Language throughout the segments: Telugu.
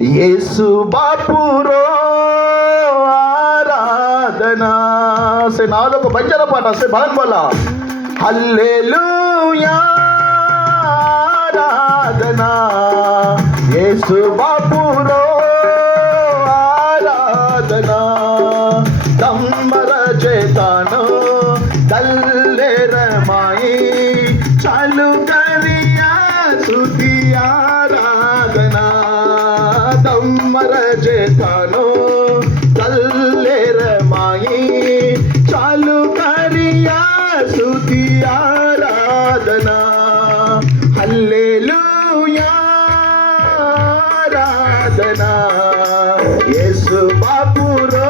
యేసు బాపురో ఆరాధనా. से नादों को बंजर पाटा से भान बोला हल्लेलुया आराधना येसु बापुरो आराधना दम्मर चेतानो दल्ले रमाई चालू करिया सुधी आराधना दम्मर चेतानो दल्ले रमाई चालू करिया सुधी आराधना हल्लेलुया आराधना येसु बापुरो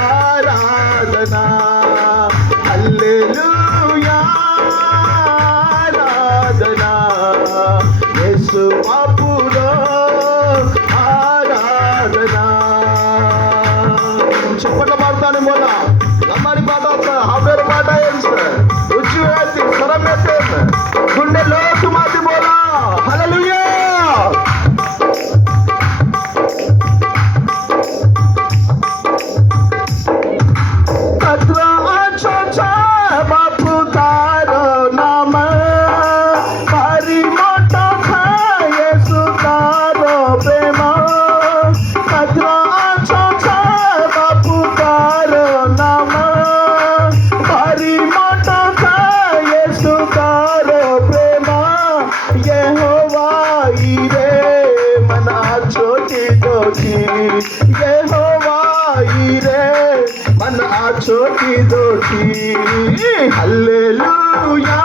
आराधना हल्लेलुया आराधना येसु बापुरो आराधना. చెప్పట్ల పాడతాను बोला लम्बाड़ी पाట हाफेर पाట రుచి స్వరం గుండెలో సుమాతి बोला హల్లెలూయా. छोटी दोषी हल्लेलुया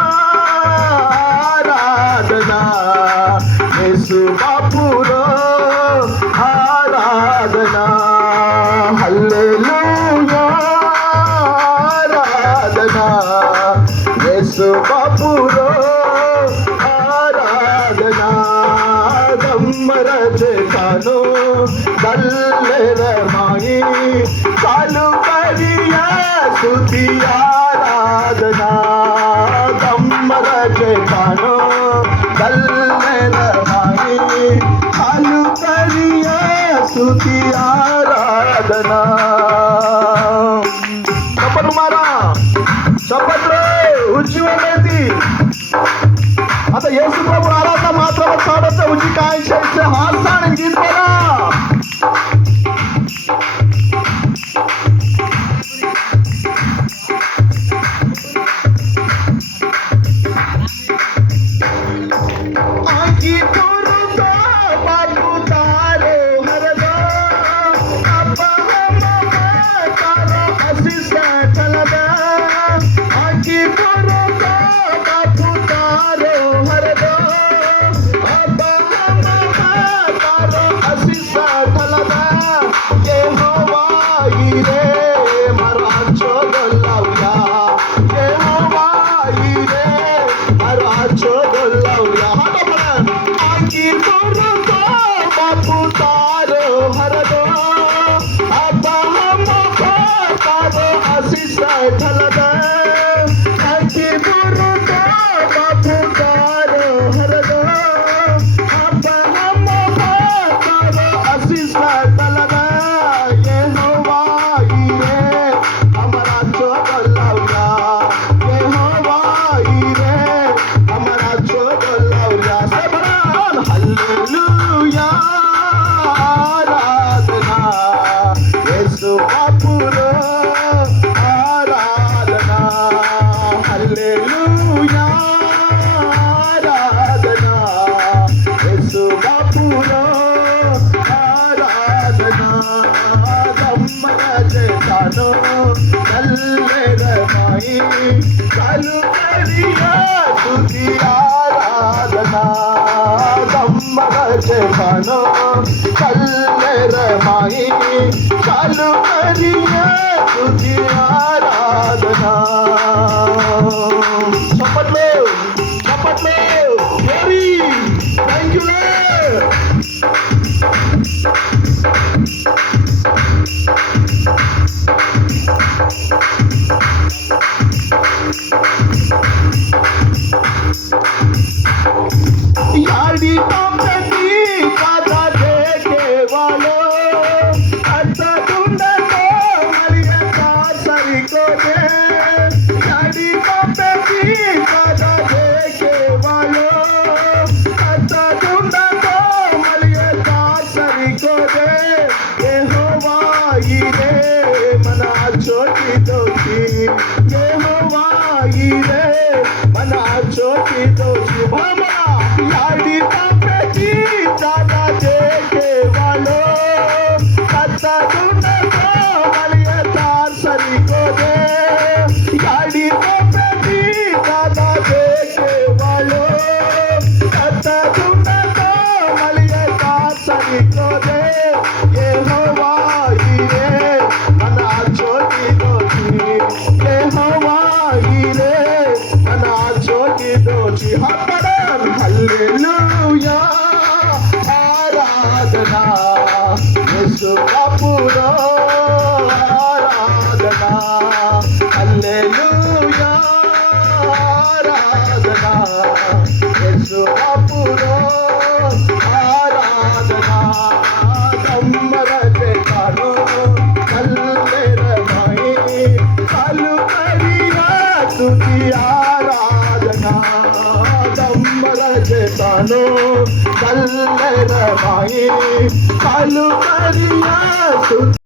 आराधना येसु बापुरो आराधना हल्लेलुया आराधना येसु बापुरो आराधना दम्मर चेतानो दल्ले रमाई चालू करिया सुधी आराधना दम्मर चेतानो दल्ले रमाई चालू करिया सुधी आराधना. चपट मारा चपट रे उज्ज्वलेती आता येसु प्रभु आराधना मात्र पाडत उजी काय से हासान गीत बोला चालू करिया तुझी आराधना दम्मर चेतानो दल्ले रमाई चालू करिया तुझी आराधना. चपट लो वेरी थैंक यू यारी तो कटी कादा दे హల్లెలూయా ఆరాధనా యేసు బాపులో ఆరాధనా కమ్మర చేతాను కల్లెరమై కలుకరియా స్తుతి ఆరాధనా కమ్మర చేతాను కల్లెరమై కలుకరియా స్తుతి